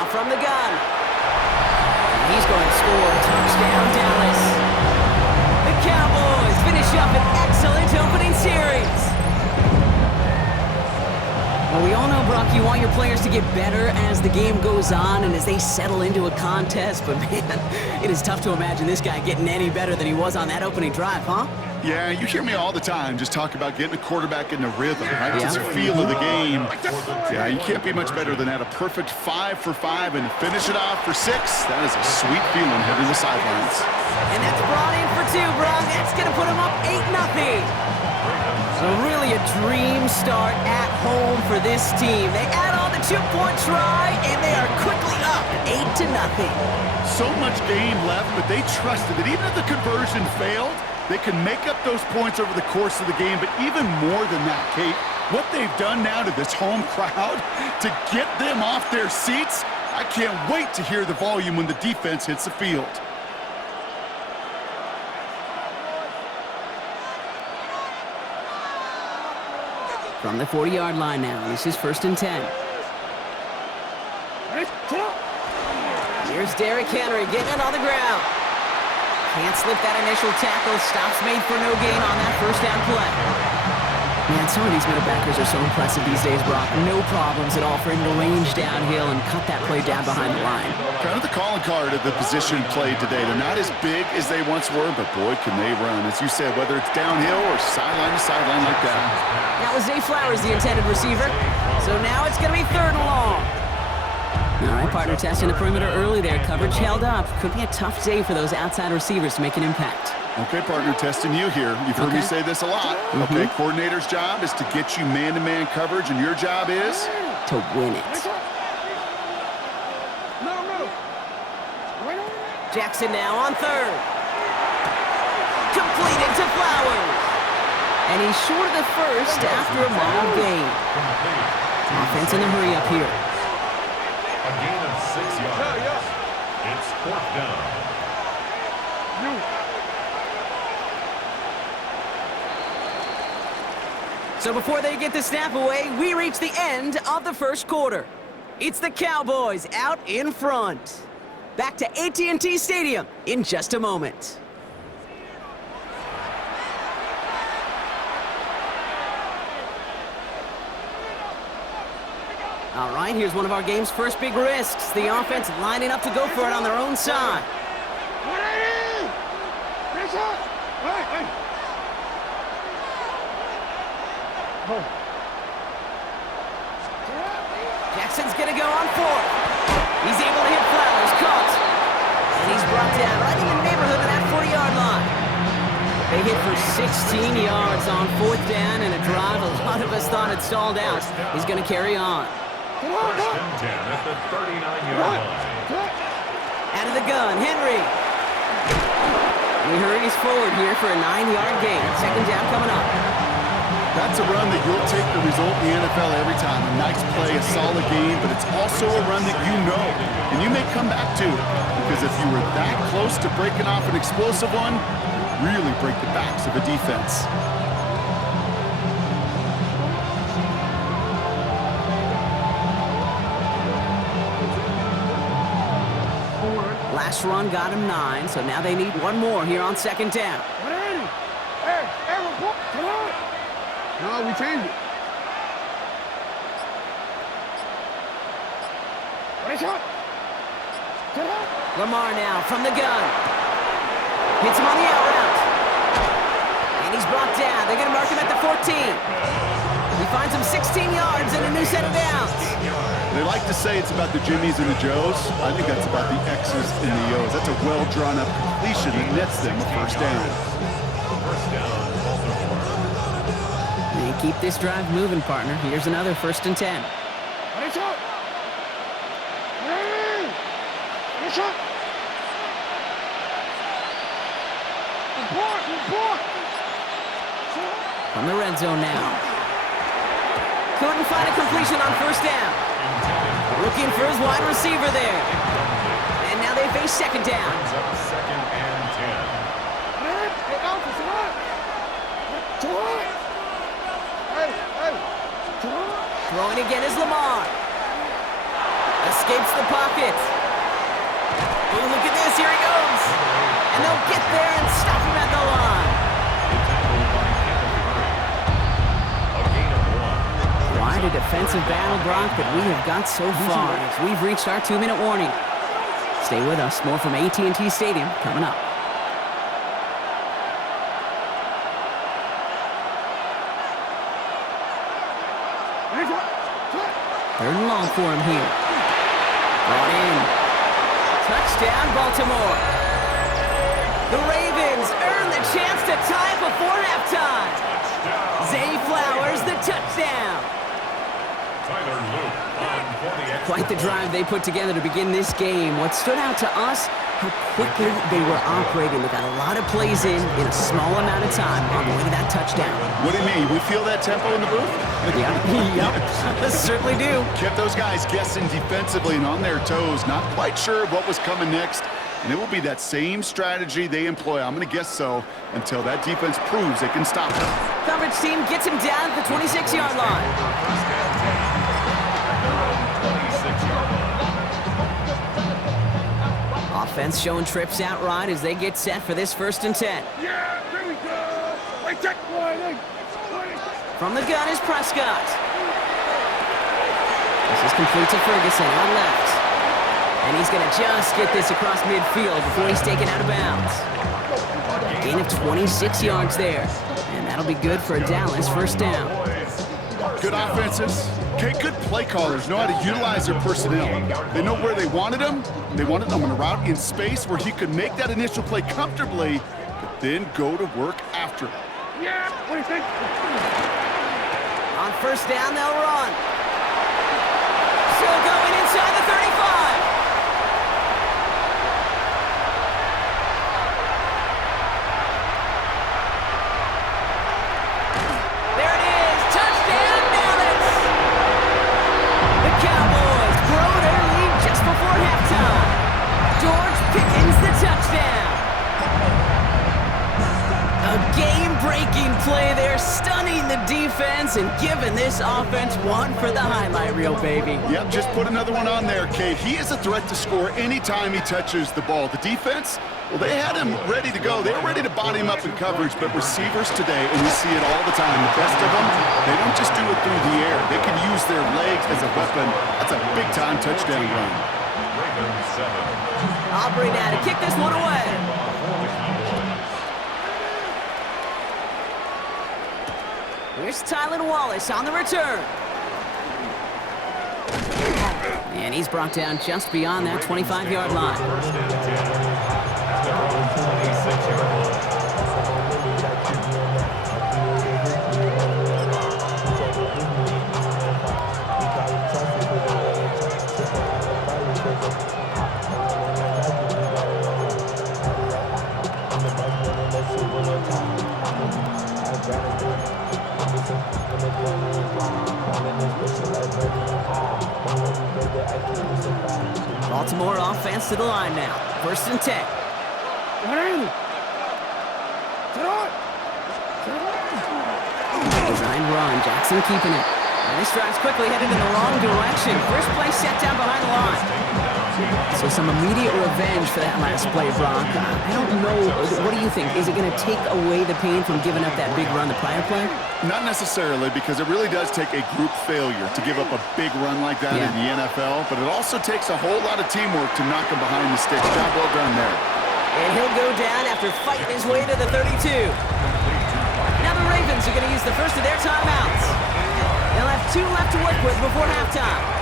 now from the gun. And he's going to score. Touchdown, Dallas. The Cowboys finish up an excellent opening series. Well, we all know, Brock, you want your players to get better as the game goes on and as they settle into a contest. But, man, it is tough to imagine this guy getting any better than he was on that opening drive, huh? Yeah, you hear me all the time just talk about getting a quarterback in the rhythm, right? It's the feel of the game. Yeah, you can't be much better than that. A perfect 5 for 5 and finish it off for 6. That is a sweet feeling heading to the sidelines. And that's brought in for 2, Brock. That's going to put him up 8-0. So really a dream start at home for this team. They add on the 2-point try, and they are quickly up 8-0. So much game left, but they trusted that even if the conversion failed, they can make up those points over the course of the game. But even more than that, Kate, what they've done now to this home crowd to get them off their seats, I can't wait to hear the volume when the defense hits the field. From the 40-yard line now, this is 1st and 10. Here's Derrick Henry getting it on the ground. Can't slip that initial tackle. Stops made for no gain on that first down play. Man, some of these middle backers are so impressive these days, Brock. No problems at all for him to range downhill and cut that play down behind the line. Kind of the calling card of the position played today. They're not as big as they once were, but boy, can they run. As you said, whether it's downhill or sideline to sideline like that. That was Zay Flowers, the intended receiver. So now it's going to be 3rd and long. All right, partner, testing the perimeter early there. Coverage held up. Could be a tough day for those outside receivers to make an impact. Okay, partner, testing you here. You've heard me say this a lot. Okay, coordinator's job is to get you man-to-man coverage, and your job is? To win it. Jackson now on 3rd. Completed to Flowers. And he's short of the first after a mild gain. Offense in the hurry up here. A gain of 6 yards. It's 4th down. So before they get the snap away, we reach the end of the first quarter. It's the Cowboys out in front. Back to AT&T Stadium in just a moment. All right, here's one of our game's first big risks. The offense lining up to go for it on their own side. Jackson's going to go on 4th. He's able to hit Flowers, caught. And he's brought down right in the neighborhood of that 40-yard line. They hit for 16 yards on 4th down, and a drive a lot of us thought had stalled out is going to carry on. 1st and 10 at the 39-yard line. Out of the gun, Henry. He hurries forward here for a 9-yard gain. 2nd down coming up. That's a run that you'll take the result in the NFL every time. A nice play, a solid game, but it's also a run that you know, and you may come back to it. Because if you were that close to breaking off an explosive one, you really break the backs of a defense. Last run got him 9, so now they need one more here on 2nd down. No, we changed it. Lamar now from the gun. Hits him on the out route. And he's brought down. They're going to mark him at the 14. He finds him 16 yards and a new set of downs. They like to say it's about the Jimmies and the Joes. I think that's about the X's and the O's. That's a well-drawn-up completion that nets them a 1st down. They keep this drive moving, partner. Here's another 1st and 10. From the red zone now. Couldn't find a completion on 1st down. Looking for his wide receiver there. And now they face 2nd down. 2nd and 10. Throwing again is Lamar. escapes the pocket. Oh, look at this. Here he goes. And they'll get there and stop him at the line. Quite a defensive battle, Brock, that we have got so far as we've reached our 2-minute warning. Stay with us. More from AT&T Stadium coming up. Third and long for him here. Brought in. Touchdown, Baltimore. The Ravens earn the chance to tie it before halftime. Zay Flowers, the touchdown. Quite the drive they put together to begin this game. What stood out to us, how quickly they were operating. They got a lot of plays in a small amount of time on the way to that touchdown. What do you mean? We feel that tempo in the booth? Yep, certainly do. Kept those guys guessing defensively and on their toes, not quite sure what was coming next. And it will be that same strategy they employ, I'm going to guess so, until that defense proves they can stop them. Coverage team gets him down at the 26-yard line. Offense showing trips out right as they get set for this 1st and 10. Yeah, there we go. Right, check one. From the gun is Prescott. This is complete to Ferguson on left. And he's going to just get this across midfield before he's taken out of bounds. Gain of 26 yards there. And that'll be good for a Dallas 1st down. Good offenses. Okay, good play callers know how to utilize their personnel. They know where they wanted them. They wanted them on a route in space where he could make that initial play comfortably, but then go to work after it. Yeah, what do you think? On 1st down, they'll run. Still going inside the 35. There it is. Touchdown, Dallas. The Cowboys grow their lead just before halftime. George Pickens the touchdown. A game-breaking play there, stunning the defense and giving this offense one for the highlight reel, baby. Yep, just put another one on there, Kate. He is a threat to score anytime he touches the ball. The defense, well, they had him ready to go. They were ready to body him up in coverage, but receivers today, and we see it all the time, the best of them, they don't just do it through the air. They can use their legs as a weapon. That's a big-time touchdown run. Aubrey now to kick this one away. Here's Tylan Wallace on the return. And he's brought down just beyond that 25-yard line. Baltimore offense to the line now. 1st and 10. Design run. Jackson keeping it. And this drive's quickly headed in the wrong direction. First play set down behind the line. So some immediate revenge for that last play, Brock. I don't know. What do you think? Is it going to take away the pain from giving up that big run the prior play? Not necessarily, because it really does take a group failure to give up a big run like that in the NFL, but it also takes a whole lot of teamwork to knock him behind the sticks. Job well done there. And he'll go down after fighting his way to the 32. Now the Ravens are going to use the first of their timeouts. They'll have 2 left to work with before halftime.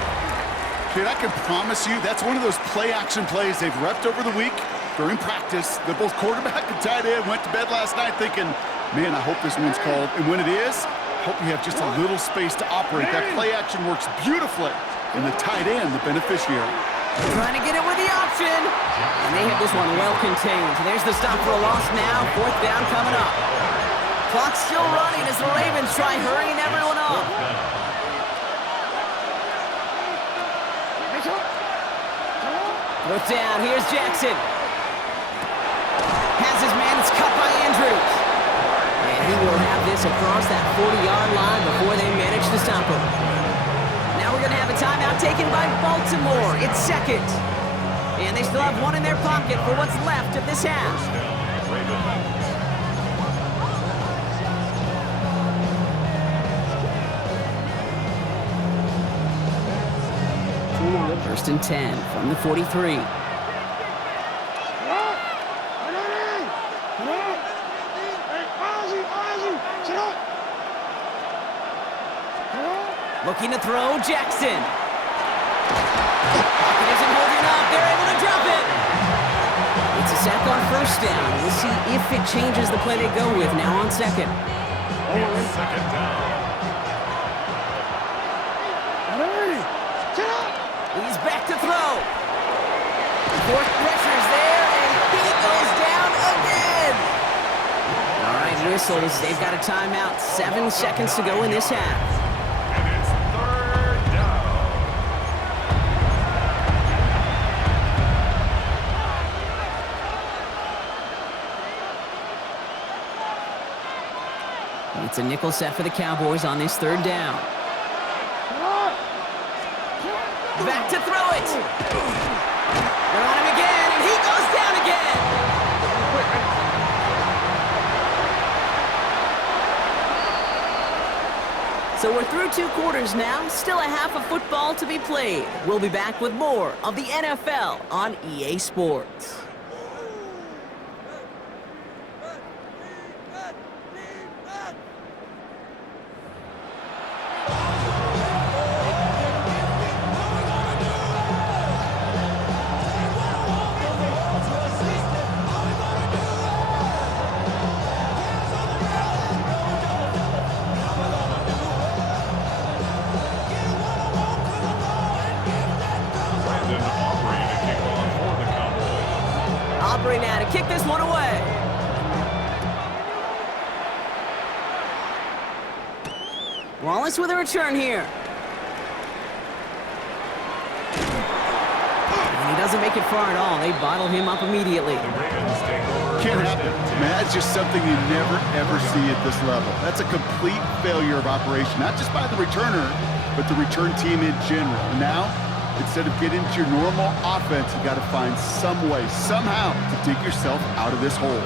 Kid, I can promise you that's one of those play-action plays they've repped over the week during practice. That both quarterback and tight end went to bed last night thinking, man, I hope this one's called. And when it is, hope you have just a little space to operate. That play-action works beautifully, and the tight end, the beneficiary. Trying to get it with the option. And they have this one well contained. There's the stop for a loss now. 4th down coming up. Clock's still running as the Ravens try hurrying everyone up. Fourth down, here's Jackson. Has his man, it's cut by Andrews. And he will have this across that 40-yard line before they manage to stop him. Now we're going to have a timeout taken by Baltimore. It's second. And they still have one in their pocket for what's left of this half. First and 10 from the 43. Looking to throw, Jackson. Pocket isn't holding up. They're able to drop it. It's a sack on first down. We'll see if it changes the play they go with now on second. It's second down. He's back to throw. Fourth pressure's there, and he goes down again. All right, whistles. They've got a timeout. 7 seconds to go in this half. It's a nickel set for the Cowboys on this third down. Back to throw it. They're on him again, and he goes down again. So we're through 2 quarters now. Still a half of football to be played. We'll be back with more of the NFL on EA Sports. Now to kick this one away. Wallace with a return here. And he doesn't make it far at all. They bottle him up immediately. Can't happen. Man, that's just something you never, ever see at this level. That's a complete failure of operation, not just by the returner, but the return team in general. And now, instead of getting into your normal offense, you got to find some way, somehow, to dig yourself out of this hole.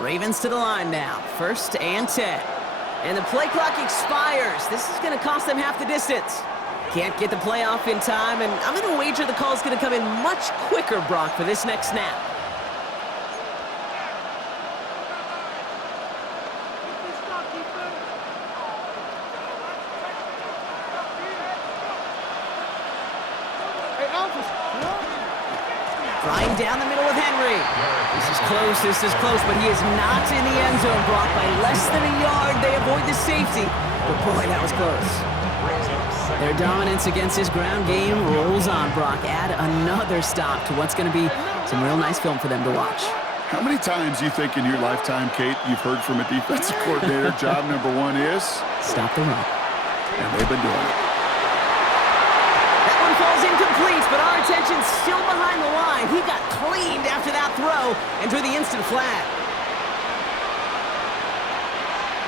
Ravens to the line now. First and 10. And the play clock expires. This is going to cost them half the distance. Can't get the play off in time, and I'm going to wager the call's going to come in much quicker, Brock, for this next snap. Flying down the middle with Henry. This is close, but he is not in the end zone, Brock. By less than a yard, they avoid the safety. But boy, that was close. Their dominance against his ground game rolls on, Brock. Add another stop to what's going to be some real nice film for them to watch. How many times you think in your lifetime, Kate, you've heard from a defensive coordinator, job number 1 is? Stop the run. And they've been doing it. That one falls incomplete, but our attention's still behind the line. He got cleaned after that throw and drew the instant flag.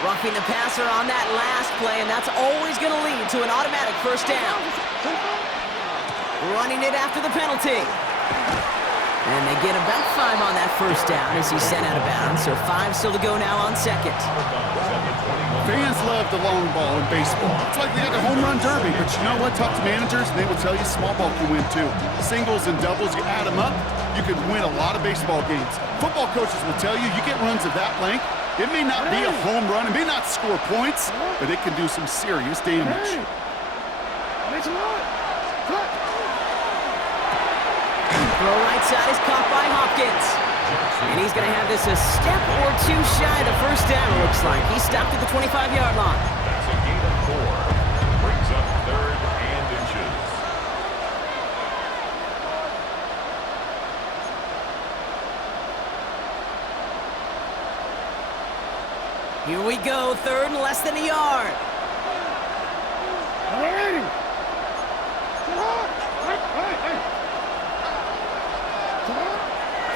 Roughing the passer on that last play, and that's always going to lead to an automatic first down. Running it after the penalty. And they get about 5 on that first down as he's sent out of bounds, so 5 still to go now on second. Fans love the long ball in baseball. It's like they got the home run derby, but you know what? Talk to managers, and they will tell you small ball can win too. Singles and doubles, you add them up, you can win a lot of baseball games. Football coaches will tell you, you get runs of that length, it may not be a home run, it may not score points, but it can do some serious damage. Throw right side is caught by Hopkins. And he's going to have this a step or 2 shy of the first down, it looks like. He stopped at the 25-yard line. That's a gain of 4. Brings up 3rd and inches. Here we go, third and less than a yard. Alrighty.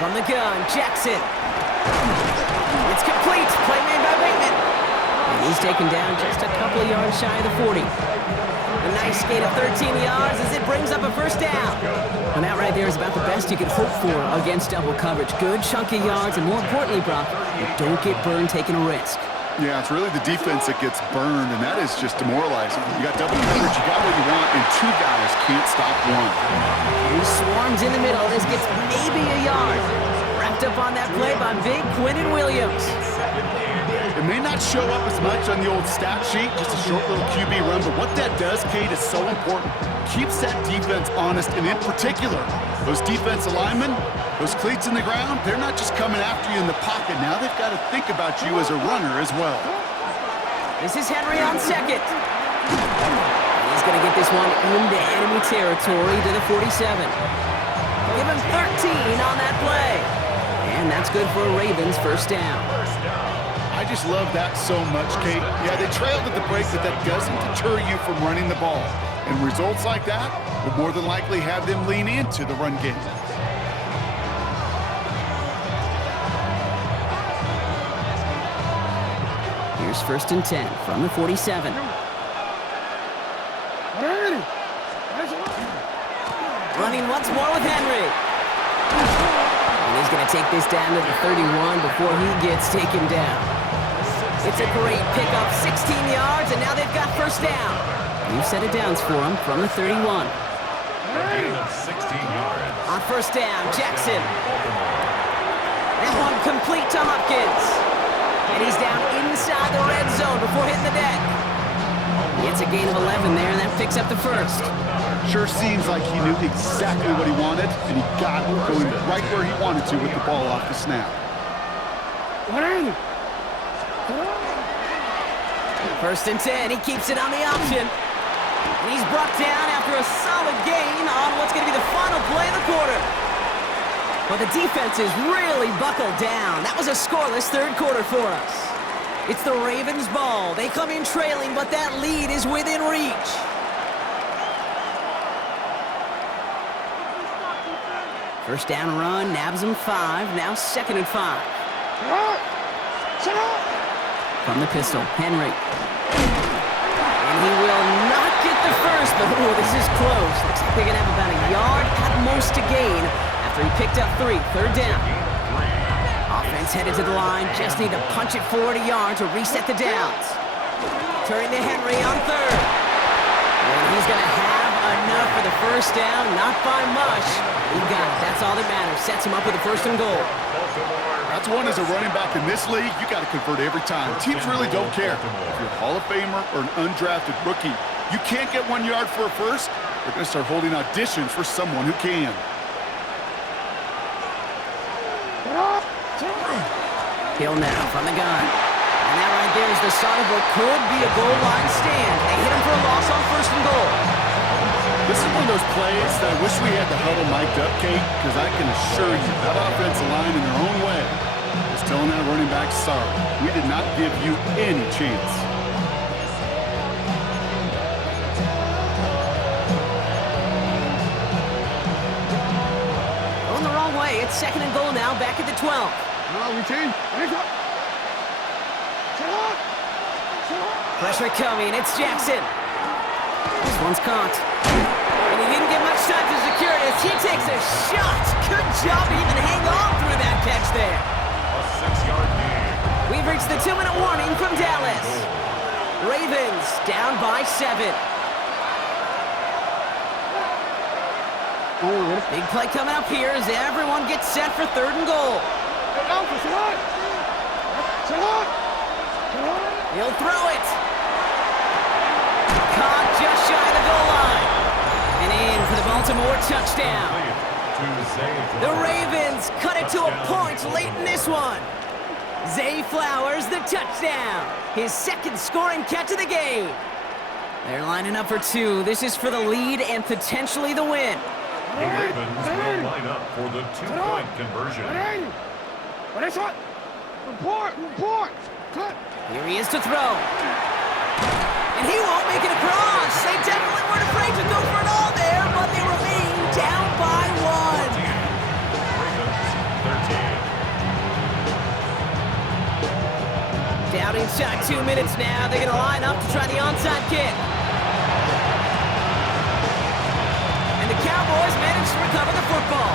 From the gun, Jackson. It's complete. Play made by Bateman. And he's taken down just a couple of yards shy of the 40. A nice gain of 13 yards as it brings up a first down. And that right there is about the best you could hope for against double coverage. Good chunky yards, and more importantly, Brock, you don't get burned taking a risk. Yeah, it's really the defense that gets burned, and that is just demoralizing. You got double coverage, you got what you want, and two guys can't stop one. He swarms in the middle. This gets maybe a yard. Wrapped up on that play by big Quinnen Williams. It may not show up as much on the old stat sheet, just a short little QB run, but what that does, Kate, is so important. Keeps that defense honest, and in particular, those defense linemen, those cleats in the ground, they're not just coming after you in the pocket. Now they've got to think about you as a runner as well. This is Henry on second. He's going to get this one into enemy territory to the 47. Give him 13 on that play. And that's good for a Ravens first down. I just love that so much, Kate. Yeah, they trailed at the break, but that doesn't deter you from running the ball. And results like that will more than likely have them lean into the run game. Here's first and 10 from the 47. Running once more with Henry. And he's going to take this down to the 31 before he gets taken down. It's a great pickup, 16 yards, and now they've got first down. New set of downs for him from the 31. Gain of 16 yards. On first down, Jackson. That one complete to Hopkins. And he's down inside the red zone before hitting the deck. It's a gain of 11 there, and that picks up the first. Sure seems like he knew exactly what he wanted, and he got it going right where he wanted to with the ball off the snap. First and 10, he keeps it on the option. And he's brought down after a solid gain on what's going to be the final play of the quarter. But the defense is really buckled down. That was a scoreless third quarter for us. It's the Ravens' ball. They come in trailing, but that lead is within reach. First down run, nabs him 5, now second and 5. From the pistol, Henry. And he will not get the first, but this is close. Looks like they're going to have about a yard at most to gain after he picked up 3, third down. Offense headed to the line, just need to punch it 40 yards to reset the downs. Turning to Henry on third. And he's going to have enough for the first down, not by much. He got it, that's all that matters. Sets him up with a first and goal. That's one as a running back in this league, you got to convert every time. Teams really don't care. If you're a Hall of Famer or an undrafted rookie, you can't get 1 yard for a first, they're going to start holding auditions for someone who can. Hill now from the gun. And that right there is the start of what could be a goal line stand. They hit him for a loss on first and goal. This is one of those plays that I wish we had the huddle mic'd up, Kate, because I can assure you that offensive line in their own way is telling that running back, sorry, we did not give you any chance. Going the wrong way. It's second and goal now, back at the 12. Pressure coming. It's Jackson. This one's caught. And he didn't get much time to secure this. He takes a shot. Good job to even hang on through that catch there. A 6-yard gain. We've reached the 2-minute warning from Dallas. Ravens down by 7. Big play coming up here as everyone gets set for third and goal. He'll throw it. Caught just shy of the goal line. And in for the Baltimore touchdown. The Ravens cut it to a point late in this one. Zay Flowers, the touchdown. His second scoring catch of the game. They're lining up for 2. This is for the lead and potentially the win. The Ravens will line up for the 2-point conversion. Here he is to throw. And he won't make it across. They definitely weren't afraid to go for it all there, but they remain down by 1. Ravens 13. Down inside 2 minutes now. They're going to line up to try the onside kick. And the Cowboys manage to recover the football.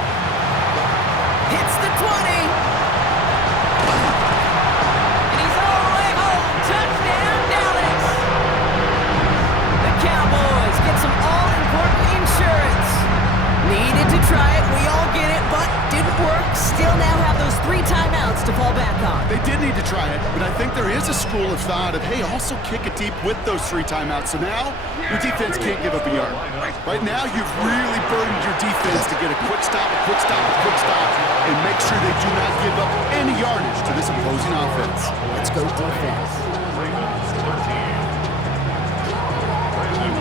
Hits the 20. And he's all the way home. Touchdown, Dallas. The Cowboys get some all-important insurance. Needed to try it. We all get it, but didn't work. Still now have those 3 timeouts to fall back on. They did need to try it, but I think there is a school of thought of, hey, also kick it deep with those 3 timeouts. So now your defense can't give up a yard. Right now, you've really burdened your defense to get a quick stop, and make sure they do not give up any yardage to this opposing offense. Let's go defense. Ravens 13.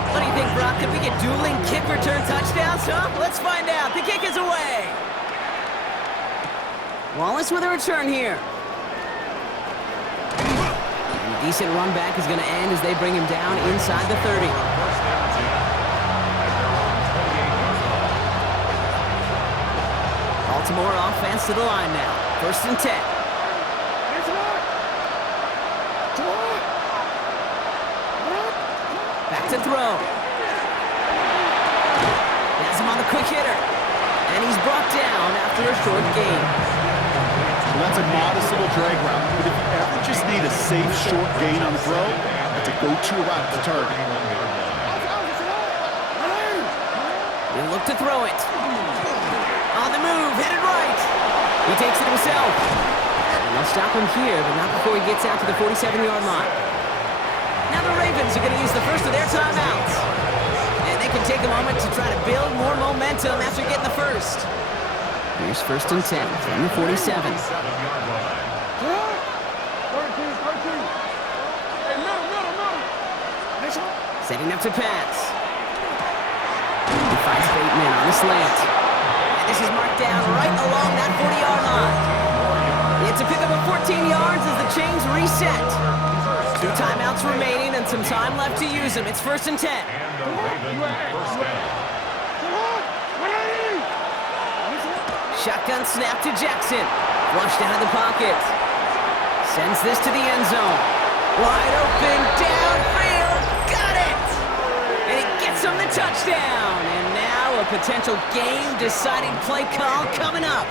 What do you think, Brock? Can we get dueling kick return touchdowns, huh? Let's find out. The kick is away. Wallace with a return here. And a decent run back is going to end as they bring him down inside the 30. First down, team. At their own 28-yard line. Baltimore offense to the line now. 1st and 10. Back to throw. Has him on the quick hitter. And he's brought down after a short gain. Well, that's a modest little drag route, but if you ever just need a safe short gain on the throw, that's a go-to route to target. He'll look to throw it. On the move, headed right. He takes it himself. And they'll stop him here, but not before he gets out to the 47-yard line. Now the Ravens are going to use the first of their timeouts. And they can take a moment to try to build more momentum after getting the first. Here's 1st and 10 from the 47. 7-yard line. Setting up to pass. He finds Bateman on the slant. And this is marked down right along that 40-yard line. It's a pickup of 14 yards as the chains reset. 2 timeouts remaining and some time left to use them. It's 1st and 10. And the Ravens first down. Shotgun snap to Jackson. Flushed out of the pocket. Sends this to the end zone. Wide open, downfield. Got it! And he gets him the touchdown. And now a potential game-deciding play call coming up.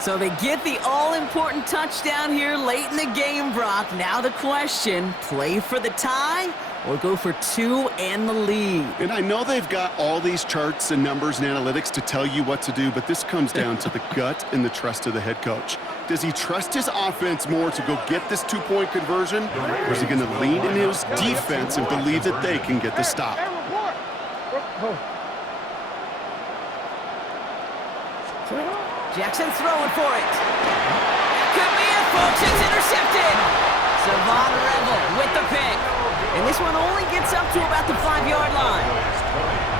So they get the all-important touchdown here late in the game, Brock. Now the question, play for the tie or go for 2 and the lead? And I know they've got all these charts and numbers and analytics to tell you what to do, but this comes down to the gut and the trust of the head coach. Does he trust his offense more to go get this 2-point conversion, or is he going to lean in his defense and believe that they can get the stop? Jackson throwing for it. That could be it, folks. It's intercepted. Savon Revel with the pick. And this one only gets up to about the 5-yard line.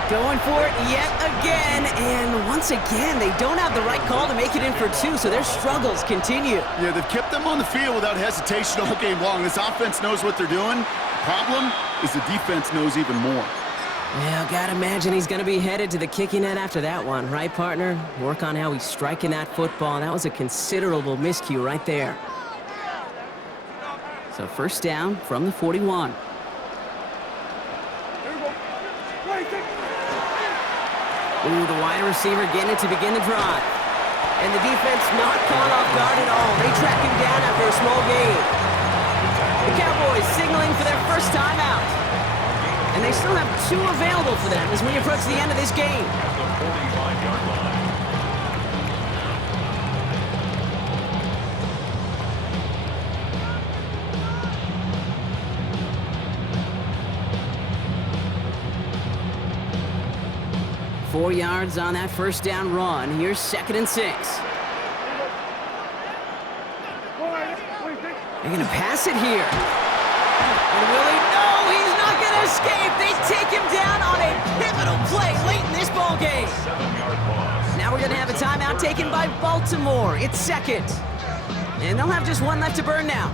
Going for it yet again. And once again, they don't have the right call to make it in for 2, so their struggles continue. Yeah, they've kept them on the field without hesitation all game long. This offense knows what they're doing. The problem is the defense knows even more. Yeah, gotta imagine he's gonna be headed to the kicking net after that one, right, partner? Work on how he's striking that football. That was a considerable miscue right there. So 1st down from the 41. Ooh, the wide receiver getting it to begin the drive. And the defense not caught off guard at all. They track him down after a small gain. The Cowboys signaling for their first timeout. And they still have 2 available for them as we approach the end of this game. At the 45-yard line. Four yards on that 1st down run. Here's 2nd and 6. They're going to pass it here. And will he? No, he's not going to escape. They take him down on a pivotal play late in this ball game. 7-yard loss. Now we're going to have a timeout taken by Baltimore. It's 2nd. And they'll have just one left to burn now.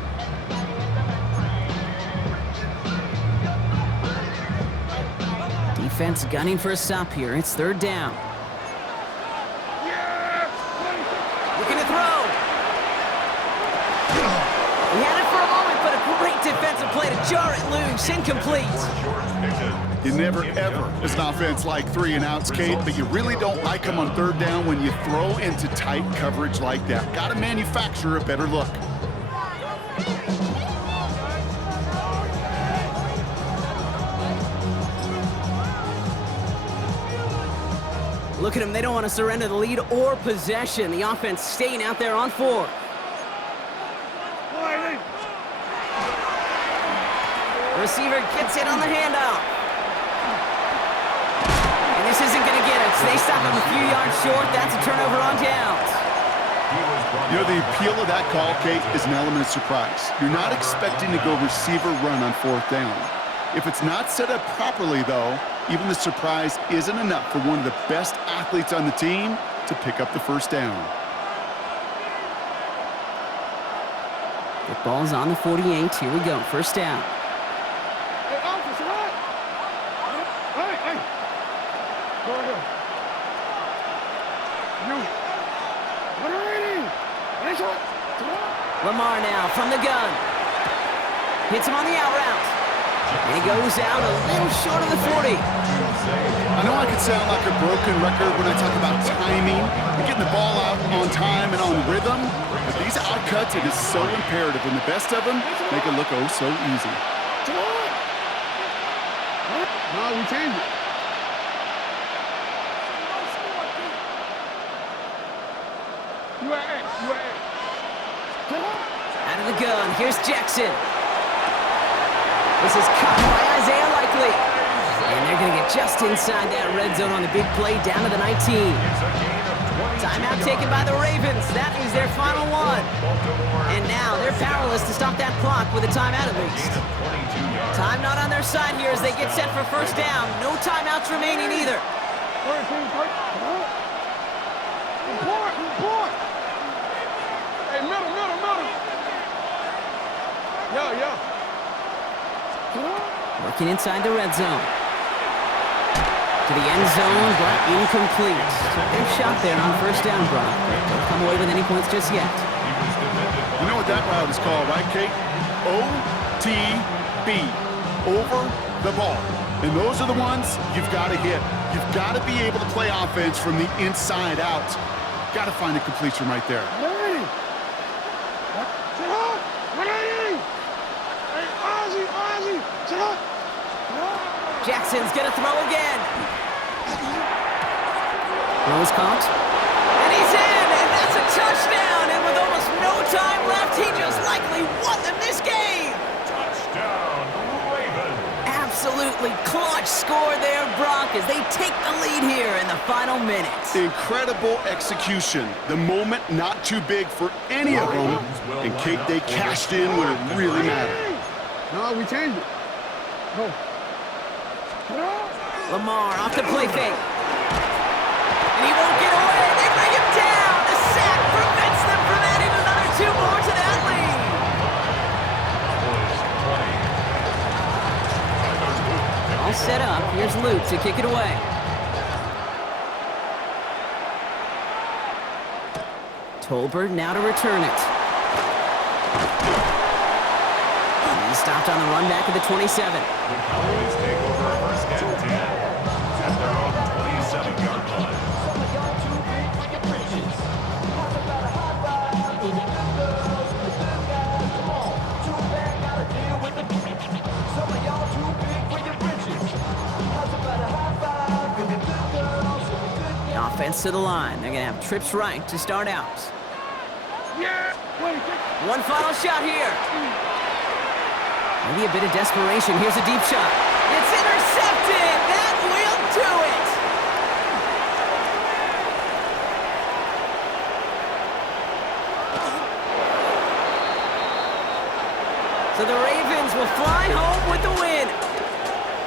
Defense gunning for a stop here. It's third down. Looking to throw. He had it for a moment, but a great defensive play to jar it loose. Incomplete. You never, ever, as an offense, like 3 and outs, Kate, but you really don't like them on third down when you throw into tight coverage like that. Got to manufacture a better look. Look at them. They don't want to surrender the lead or possession. The offense staying out there on 4. Receiver gets it on the handoff. And this isn't going to get it. So they stop him a few yards short. That's a turnover on downs. You know, the appeal of that call, Kate, is an element of surprise. You're not expecting to go receiver run on 4th down. If it's not set up properly, though, even the surprise isn't enough for one of the best athletes on the team to pick up the first down. The ball's on the 48. Here we go. First down. Hey, officer, what? Hey. Go ahead. You. What are you? Lamar now from the gun. Hits him on the out route. And he goes out a little short of the 40. I know I could sound like a broken record when I talk about timing and getting the ball out on time and on rhythm, but these out cuts, it is so imperative, and the best of them make it look oh so easy. Come on. No, we changed it. You at. Come on. Out of the gun. Here's Jackson. This is caught by Isaiah Likely. And they're going to get just inside that red zone on the big play down to the 19. Timeout taken by the Ravens. That is their final one. And now they're powerless to stop that clock with a timeout at least. Time not on their side here as they get set for first down. No timeouts remaining either. Report. Hey, middle. Yeah. Working inside the red zone. To the end zone, but incomplete. Good shot there on first down, Brock. Don't come away with any points just yet. You know what that route is called, right, Kate? OTB, over the ball. And those are the ones you've got to hit. You've got to be able to play offense from the inside out. Got to find a completion right there. Jackson's going to throw again. Throws caught. And he's in, and that's a touchdown. And with almost no time left, he just likely won them this game. Touchdown, Ravens. Absolutely clutch score there, Brock, as they take the lead here in the final minutes. Incredible execution. The moment not too big for any of them. And Kate, they cashed in when it really mattered. No, we changed it. No. Lamar off the play fake. And he won't get away. They bring him down. The sack prevents them from adding another 2 more to that lead. All set up. Here's Luke to kick it away. Tolbert now to return it. He's stopped on the run back at the 27. The Cowboys take over first and 10 at their own 27-yard line. Offense to the line. They're going to have trips right to start out. Yeah. One final shot here. Maybe a bit of desperation. Here's a deep shot. It's intercepted. That will do it. So the Ravens will fly home with the win.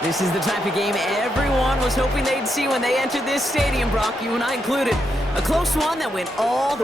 This is the type of game everyone was hoping they'd see when they entered this stadium, Brock, you and I included. A close one that went all the way.